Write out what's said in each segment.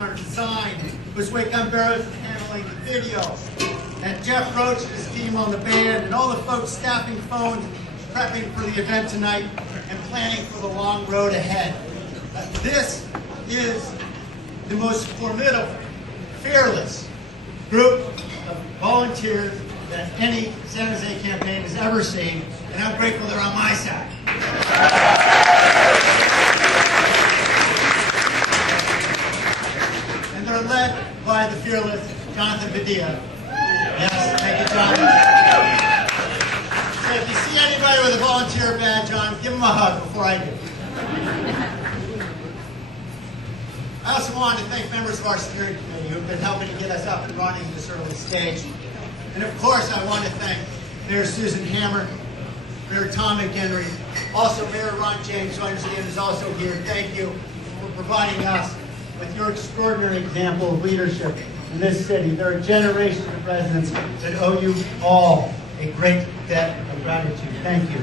design, was Wake Barrows handling the video, and Jeff Roach and his team on the band, and all the folks staffing phones, prepping for the event tonight, and planning for the long road ahead. This is the most formidable, fearless group of volunteers that any San Jose campaign has ever seen, and I'm grateful they're on my side. And they're led by the fearless Jonathan Padilla. Yes, thank you, John. So if you see anybody with a volunteer badge on, give them a hug before I do. I also wanted to thank members of our security committee who've been helping to get us up and running this early stage. And of course, I want to thank Mayor Susan Hammer, Mayor Tom McHenry, also Mayor Ron James, who I understand is also here. Thank you for providing us with your extraordinary example of leadership in this city. There are generations of residents that owe you all a great debt of gratitude. Thank you.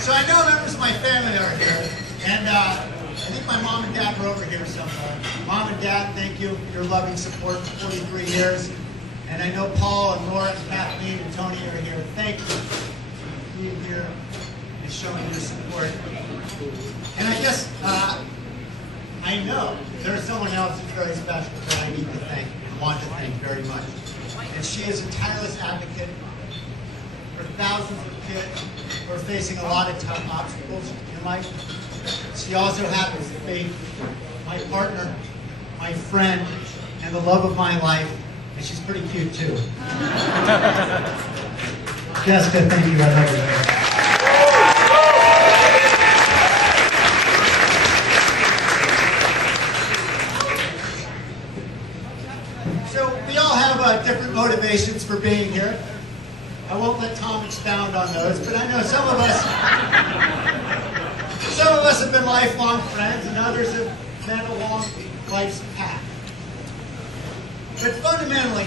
So I know members of my family are here, and I think my mom and dad were over here somewhere. Mom and Dad, thank you for your loving support for 43 years. And I know Paul and Laura and Kathleen and Tony are here. Thank you for being here and showing your support. And I guess I know there's someone else who's very special that I need to thank and want to thank very much. And she is a tireless advocate for thousands of kids who are facing a lot of tough obstacles in life. She also happens to be my partner, my friend, and the love of my life, and she's pretty cute too. Jessica, thank you. I love you. So we all have different motivations for being here. I won't let Tom expound on those, but I know some of us have been lifelong friends, and others have met along life's path. But fundamentally,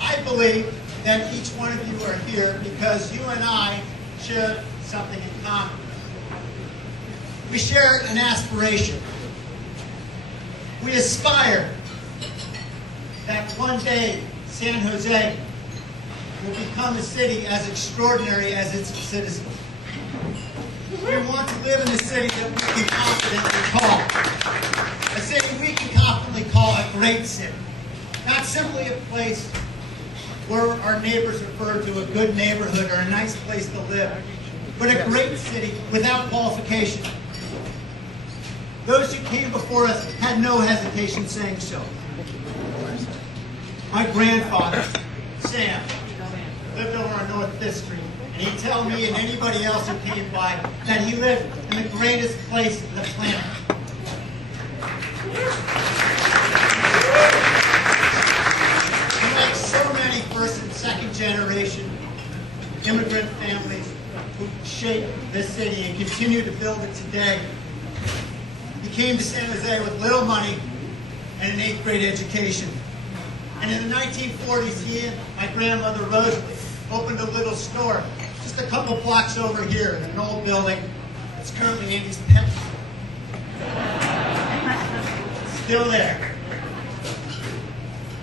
I believe that each one of you are here because you and I share something in common. We share an aspiration. We aspire that one day San Jose will become a city as extraordinary as its citizens. We want to live in a city that we can confidently call a city we can confidently call a great city. Not simply a place where our neighbors refer to a good neighborhood or a nice place to live, but a great city without qualification. Those who came before us had no hesitation saying so. My grandfather, Sam, lived over on North 5th Street, and he'd tell me and anybody else who came by that he lived in the greatest place on the planet. Like so many first and second generation immigrant families who shaped this city and continue to build it today, he came to San Jose with little money and an 8th grade education. And in the 1940s, he and my grandmother Rosalie opened a little store just a couple blocks over here in an old building. It's currently Andy's pet. Still there.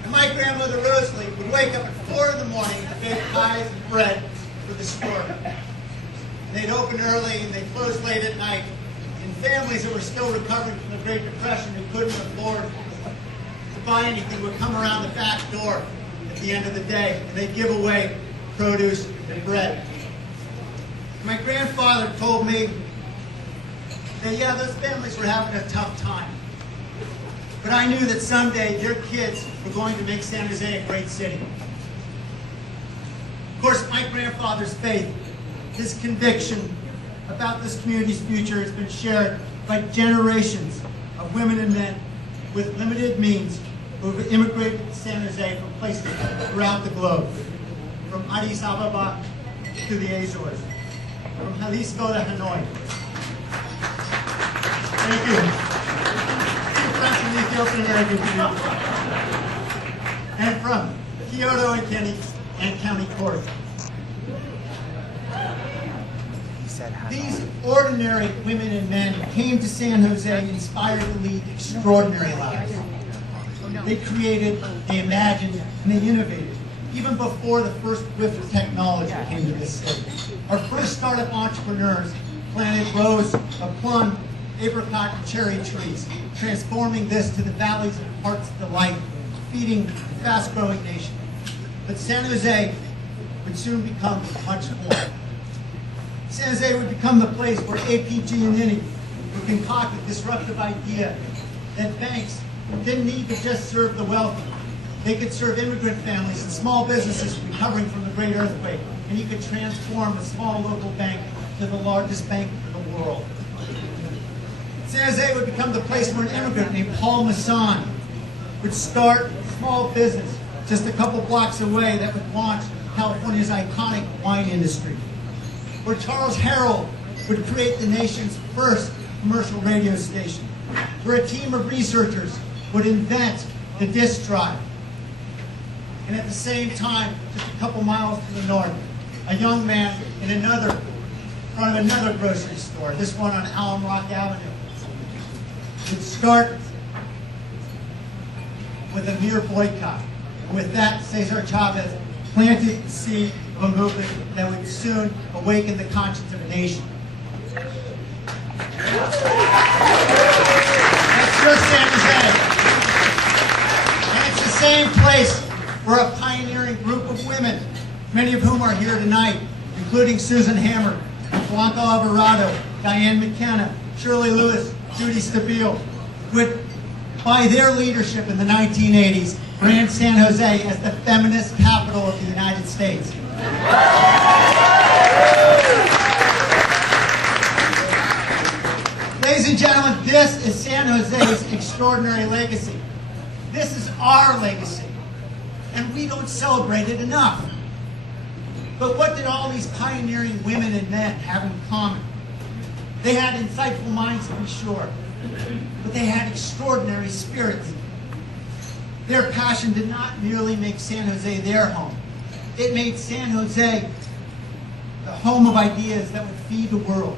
And my grandmother Rosalie would wake up at 4 in the morning to bake pies and bread for the store. And they'd open early and they'd close late at night. And families that were still recovering from the Great Depression who couldn't afford to buy anything would come around the back door at the end of the day, and they'd give away produce and bread. My grandfather told me that, yeah, those families were having a tough time. But I knew that someday their kids were going to make San Jose a great city. Of course, my grandfather's faith, his conviction about this community's future has been shared by generations of women and men with limited means who have immigrated to San Jose from places throughout the globe, from Addis Ababa to the Azores, from Jalisco to Hanoi. Thank you. Friends from the Ethiopian American community. And from Kyoto and County Court. These ordinary women and men came to San Jose inspired to lead extraordinary lives. They created, they imagined, and they innovated, even before the first whiff of technology came to this city. Our first startup entrepreneurs planted rows of plum, apricot, and cherry trees, transforming this to the valleys of heart's delight, feeding the fast-growing nation. But San Jose would soon become much more. San Jose would become the place where APG and INI would concoct a disruptive idea that banks didn't need to just serve the wealthy. They could serve immigrant families and small businesses recovering from the great earthquake, and you could transform a small local bank to the largest bank in the world. San Jose would become the place where an immigrant named Paul Masson would start a small business just a couple blocks away that would launch California's iconic wine industry. Where Charles Harold would create the nation's first commercial radio station. Where a team of researchers would invent the disk drive. And at the same time, just a couple miles to the north, a young man in front of another grocery store, this one on Alum Rock Avenue, would start with a mere boycott. And with that, Cesar Chavez planted the seed of a movement that would soon awaken the conscience of a nation. That's your San Jose. And it's the same place where a pioneering group of women, many of whom are here tonight, including Susan Hammer, Blanca Alvarado, Diane McKenna, Shirley Lewis, Judy Stabile, would, by their leadership in the 1980s, brand San Jose as the feminist capital of the United States. Ladies and gentlemen, this is San Jose's extraordinary legacy. This is our legacy, and we don't celebrate it enough. But what did all these pioneering women and men have in common? They had insightful minds, to be sure, but they had extraordinary spirits. Their passion did not merely make San Jose their home. It made San Jose the home of ideas that would feed the world,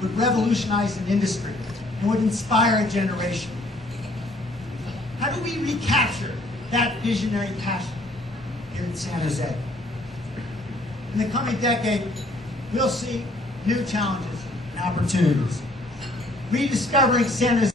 would revolutionize an industry, and would inspire a generation. How do we recapture that visionary passion here in San Jose? In the coming decade, we'll see new challenges and opportunities. Rediscovering San Jose